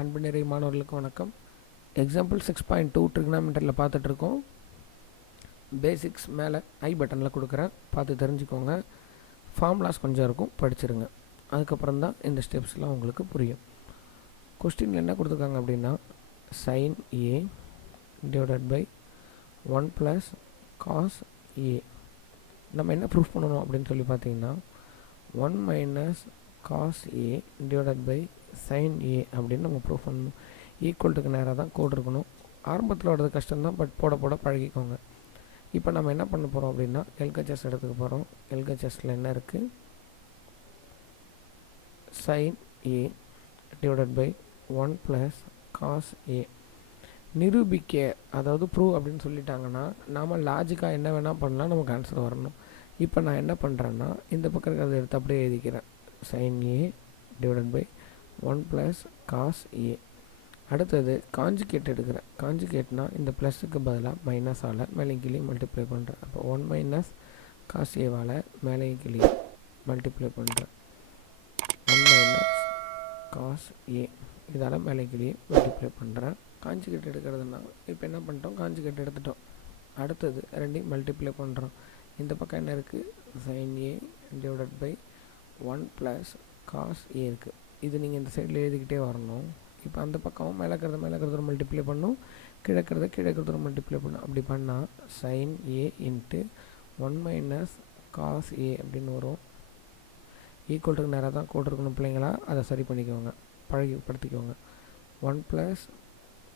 அன்பு நிறை மாணவர்களுக்கு வணக்கம். எக்ஸாம்பிள் 6.2 ட்ரிக்னாமெட்ரியில் பார்த்துட்ருக்கோம். பேசிக்ஸ் மேலே ஐ பட்டனில் கொடுக்குறேன், பார்த்து தெரிஞ்சுக்கோங்க. ஃபார்முலாஸ் கொஞ்சம் இருக்கும், படிச்சிருங்க. அதுக்கப்புறம் தான் இந்த ஸ்டெப்ஸ்லாம் உங்களுக்கு புரியும். கொஸ்டினில் என்ன கொடுத்துருக்காங்க அப்படின்னா, sin a divided by 1 + cos a. நம்ம என்ன ப்ரூஃப் பண்ணணும் அப்படின்னு சொல்லி பார்த்தீங்கன்னா, 1 - cos a divided by sin a அப்படின்னு நம்ம ப்ரூஃப் பண்ணணும். ஈக்குவல்ட்டுக்கு நேராக தான் கோட் இருக்கணும். ஆரம்பத்தில் வர்றது கஷ்டம்தான், பட் போட போட பழகிக்கோங்க. இப்போ நம்ம என்ன பண்ண போகிறோம் அப்படின்னா, எல்ஹெச்எஸ் எடுத்துக்க போகிறோம். எல்ஹெச்எஸில் என்ன இருக்குது, sin a divided by 1 + cos a. நிரூபிக்க, அதாவது ப்ரூவ் அப்படின்னு சொல்லிட்டாங்கன்னா நாம் லாஜிக்காக என்ன வேணால் பண்ணலாம், நமக்கு ஆன்சர் வரணும். இப்போ நான் என்ன பண்ணுறேன்னா, இந்த பக்கம் இருக்கிறத எடுத்து அப்படியே எழுதிக்கிறேன். sin a divided by 1 + cos a. அடுத்தது காஞ்சுகேட் எடுக்கிறேன். காஞ்சுகேட்னா இந்த ப்ளஸுக்கு பதிலாக மைனஸால் மேலே கீழே மல்டிப்ளை பண்ணுறேன். அப்போ 1 - cos a-வால் மேலே கீழே மல்டிப்ளை பண்ணுறேன். 1 - cos a இதால் மேலே கீழே மல்டிப்ளை பண்ணுறேன். காஞ்சுகேட் எடுக்கிறதுனா இப்போ என்ன பண்ணிட்டோம், காஞ்சுகேட் எடுத்துட்டோம். அடுத்தது ரெண்டையும் மல்டிப்ளை பண்ணுறோம். இந்த பக்கம் என்ன இருக்குது, sin a divided by 1 + cos a இருக்குது. இது நீங்கள் இந்த சைடில் எழுதிக்கிட்டே வரணும். இப்போ அந்த பக்கம் மேலே இருக்கிறத மல்டிப்ளை பண்ணணும், கிழக்கிறத மல்டிப்ளை பண்ணணும். அப்படி பண்ணால் sin a × 1 - cos a அப்படின்னு வரும். ஈக்குவல்ட்டுக்கு நேராக தான் கோட் இருக்கணும் பிள்ளைங்களா, அதை சரி பண்ணிக்கோங்க, படுத்திக்கோங்க. 1 +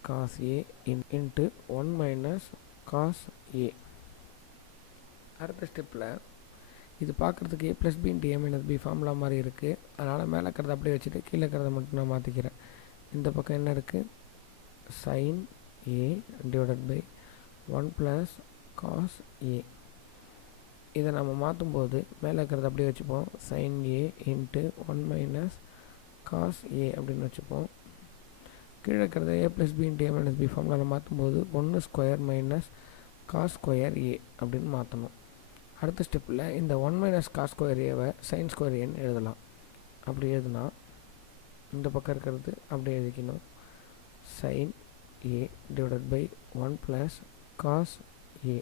cos a × 1 - cos a. அடுத்த ஸ்டெப்பில் இது பார்க்குறதுக்கு a + b × a - b formula மாதிரி இருக்குது. அதனால் மேலே இருக்கிறத அப்படியே வச்சுட்டு கீழே இருக்கிறத மட்டும் நான் மாற்றிக்கிறேன். இந்த பக்கம் என்ன இருக்குது, sin a divided by 1 + cos a. இதை நம்ம மாற்றும்போது மேலே இருக்கிறத அப்படியே வச்சுப்போம். sin a × 1 - cos a அப்படின்னு வச்சுப்போம். கீழே இருக்கிறத a + b × a - b ஃபார்முலாவில் மாற்றும்போது 1² - cos² a அப்படின்னு மாற்றணும். அடுத்த ஸ்டெப்பில் இந்த 1 - cos² a-வை sin² a-ன்னு எழுதலாம். அப்படி எழுதுனா இந்த பக்கம் இருக்கிறது அப்படியே எழுதிக்கணும். sin a divided by 1 + cos a.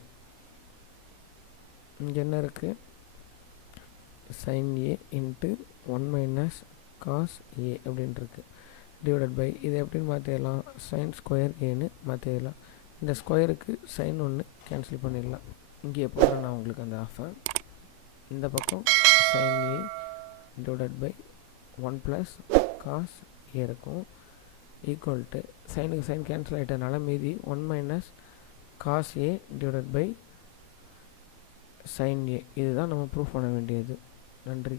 இங்கே என்ன இருக்குது, sin a × 1 - cos a அப்படின்ட்டுருக்கு. Divided by இதை எப்படின்னு மாற்றிடலாம், sin² a-ன்னு மாற்றிடலாம். இந்த ஸ்கொயருக்கு sin 1 கேன்சல் பண்ணிடலாம். இங்கே போடுறேன் நான் உங்களுக்கு அந்த ஆஃபை. இந்த பக்கம் sin a divided by 1 + cos a இருக்கும். ஈக்குவல்ட்டு சைனுக்கு சைன் கேன்சல் ஆகிட்டதுனால மீதி 1 - cos a divided by sin a. இதுதான் நம்ம ப்ரூஃப் பண்ண வேண்டியது. நன்றி.